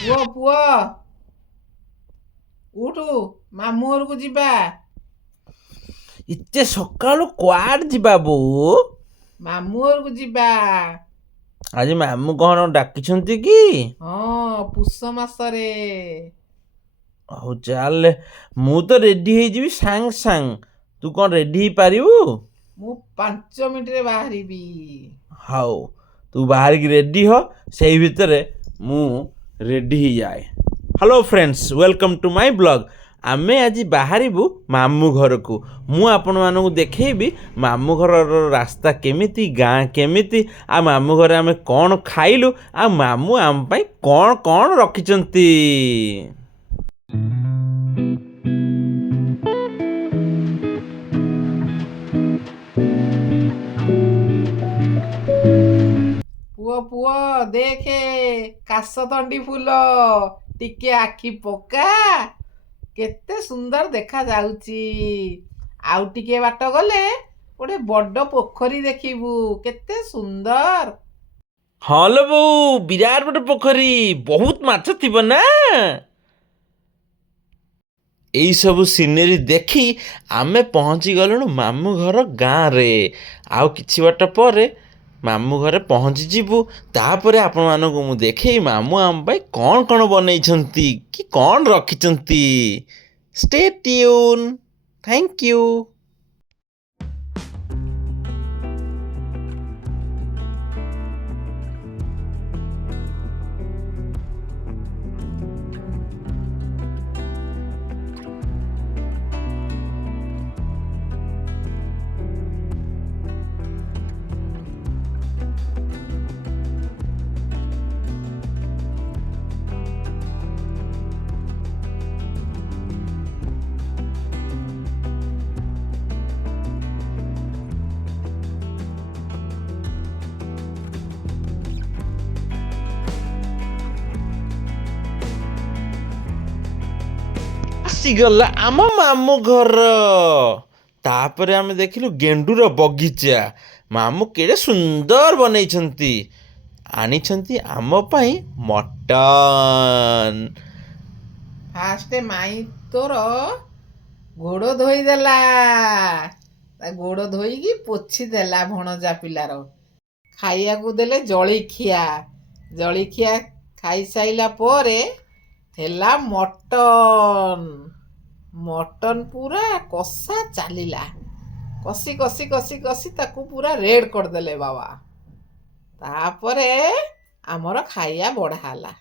ପୁଅ ଉଠୁ, ମାମୁଁ ଘରକୁ ଯିବା। ଏତେ ସକାଳୁ କୁଆଡେ ଯିବା ବୋଉ? ମାମୁଁ ଘରକୁ ଯିବା। ଆଜି ମାମୁଁ କଣ ଡାକିଛନ୍ତି କି? ହଁ, ପୁଷ ମାସରେ। ହଉ ଚାଲେ, ମୁଁ ତ ରେଡି ହେଇଯିବି ସାଙ୍ଗ ସାଙ୍ଗ। ତୁ କଣ ରେଡି ହେଇପାରିବୁ? ମୁଁ 5 ମିନିଟରେ ବାହାରିବି। ହଉ, ତୁ ବାହାରିକି ରେଡି ହ, ସେଇ ଭିତରେ ମୁଁ ରେଡି ହେଇଯାଏ। Hello friends, welcome to my blog. ଆମେ ଆଜି ବାହାରିବୁ ମାମୁଁ ଘରକୁ। ମୁଁ ଆପଣମାନଙ୍କୁ ଦେଖେଇବି ମାମୁଁ ଘରର ରାସ୍ତା କେମିତି, ଗାଁ କେମିତି, ଆଉ ମାମୁଁ ଘରେ ଆମେ କ'ଣ ଖାଇଲୁ, ଆଉ ମାମୁଁ ଆମ ପାଇଁ କ'ଣ କ'ଣ ରଖିଛନ୍ତି। ପୁଅ ଦେଖେ, କାଶତଣ୍ଡି ଫୁଲ ଟିକେ ଆଖି ପକା, କେତେ ସୁନ୍ଦର ଦେଖା ଯାଉଛି। ଆଉ ଟିକେ ବାଟ ଗଲେ ଗୋଟେ ବଡ ପୋଖରୀ ଦେଖିବୁ, କେତେ ସୁନ୍ଦର। ହଁ ଲୋ ବୋଉ, ବିରାଟ ବଡ଼ ପୋଖରୀ, ବହୁତ ମାଛ ଥିବ ନା। ଏଇ ସବୁ ସିନେରୀ ଦେଖି ଆମେ ପହଞ୍ଚି ଗଲୁଣୁ ମାମୁଁ ଘର ଗାଁରେ। ଆଉ କିଛି ବାଟ ପରେ ମାମୁଁ ଘରେ ପହଞ୍ଚିଯିବୁ। ତାପରେ ଆପଣମାନଙ୍କୁ ମୁଁ ଦେଖେଇ ମାମୁଁ ଆମ ପାଇଁ କ'ଣ କ'ଣ ବନେଇଛନ୍ତି କି କ'ଣ ରଖିଛନ୍ତି। Stay tuned. Thank you. ଆସିଗଲା ଆମ ମାମୁଁ ଘର। ତାପରେ ଆମେ ଦେଖିଲୁ ଗେଣ୍ଡୁର ବଗିଚା। ମାମୁଁ କେଡ଼େ ସୁନ୍ଦର ବନେଇଛନ୍ତି। ଆଣିଛନ୍ତି ଆମ ପାଇଁ ମଟନ। ଫାଷ୍ଟ ମାଇଁ ତୋର ଗୋଡ଼ ଧୋଇଦେଲା, ତା ଗୋଡ଼ ଧୋଇକି ପୋଛି ଦେଲା ଭଣଜା ପିଲାର। ଖାଇବାକୁ ଦେଲେ ଜଳିଖିଆ। ଜଳିଖିଆ ଖାଇସାଇଲା ପରେ ହେଲା ମଟନ। ମଟନ ପୁରା କଷା ଚାଲିଲା। କଷି କଷି କଷି କଷି ତାକୁ ପୁରା ରେଡ୍ କରିଦେଲେ ବାବା। ତାପରେ ଆମର ଖାଇବା ବଢ଼ା ହେଲା।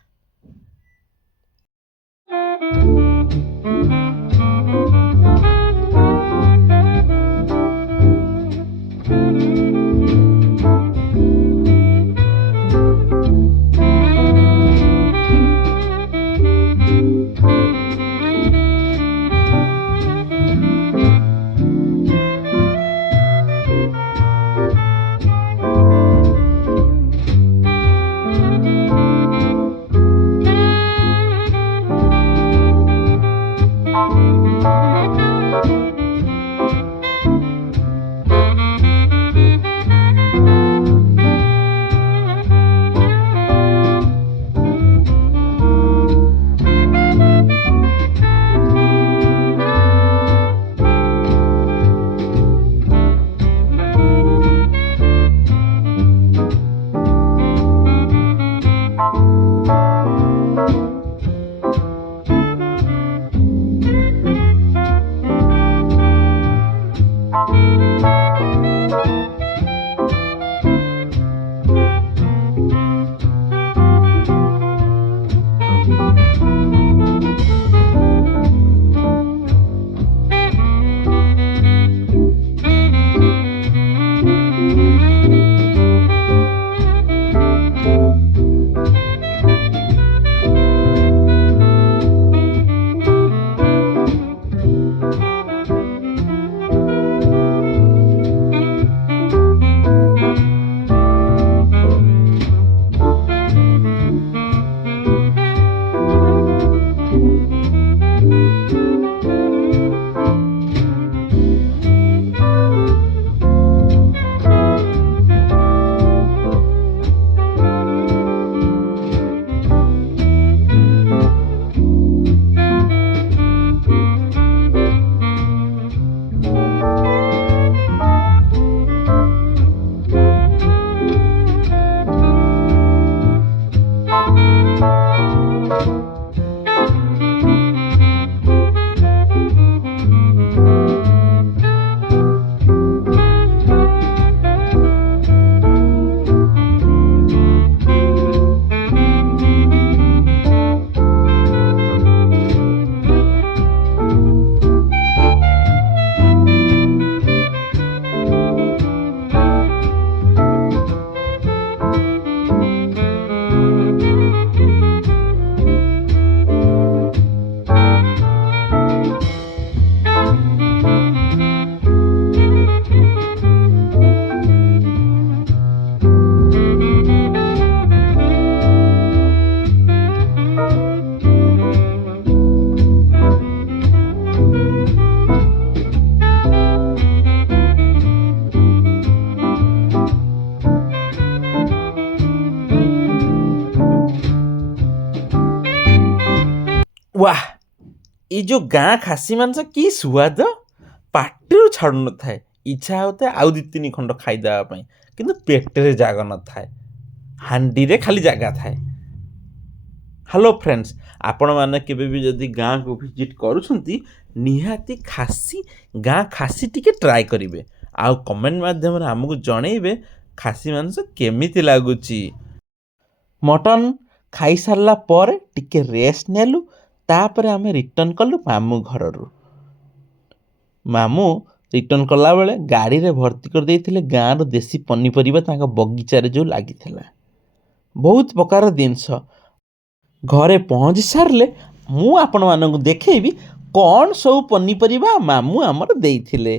वाह ये जो गाँ खासी मांस कि सुआद पाटिरू छाड़ू न थाए इच्छा होता है आउ 2-3 खंड खाईदेवाई किंतु पेटरे जाग न थाए हांडी रे खाली जगह थाए। हेलो फ्रेंड्स आपण मैंने केबे भी जदि गाँ को विजिट करूछंती निहाती खासी गाँ खासी टिके ट्राए करिवे आउ कमेंट माध्यम रे हमकु जणैबे खासी मांस केमिति लागुची। मटन खाई सारला पर टिके रेस्ट नेलु तापरे आमे रिटर्न कलु मामू घररू। मामू रिटर्न कला बेले गाड़ी रे भर्ती कर देइथिले गाँर देसी पनीपरिबा तांका बगीचा रे जो लागिथिला बहुत प्रकार जिनस। घरे पहुँची सारले मु आपण मानकु देखैबी कौन सब पनीपरिबा मामू हमर देइथिले।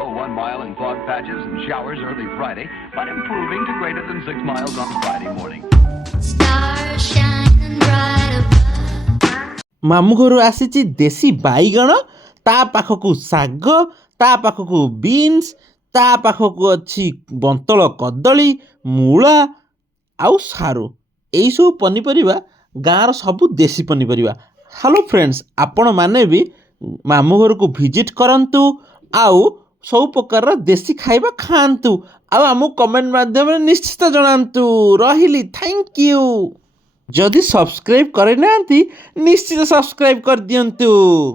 Oh, 1 mile in fog patches and showers early Friday, but improving to greater than 6 miles on Friday morning. Stars shining bright above. मामू घर आसीची देसी बाईगण ता पाखकु साग ता पाखकु बीन्स ता पाखकु अच्छी बंतल कदली मूला आउ सारू यही सब पनीपरिबा गाँर सबु देसी पनीपरिबा। हेलो फ्रेंड्स आपण माने भी मामू घर को विजिट करंतु आउ सब प्रकार देसी खाइबा खांतु आउ आमु कमेंट माध्यम निश्चित जणांतु। रहिली थैंक यू। जदि सब्सक्राइब करे नांती निश्चित सब्सक्राइब कर दियंतु।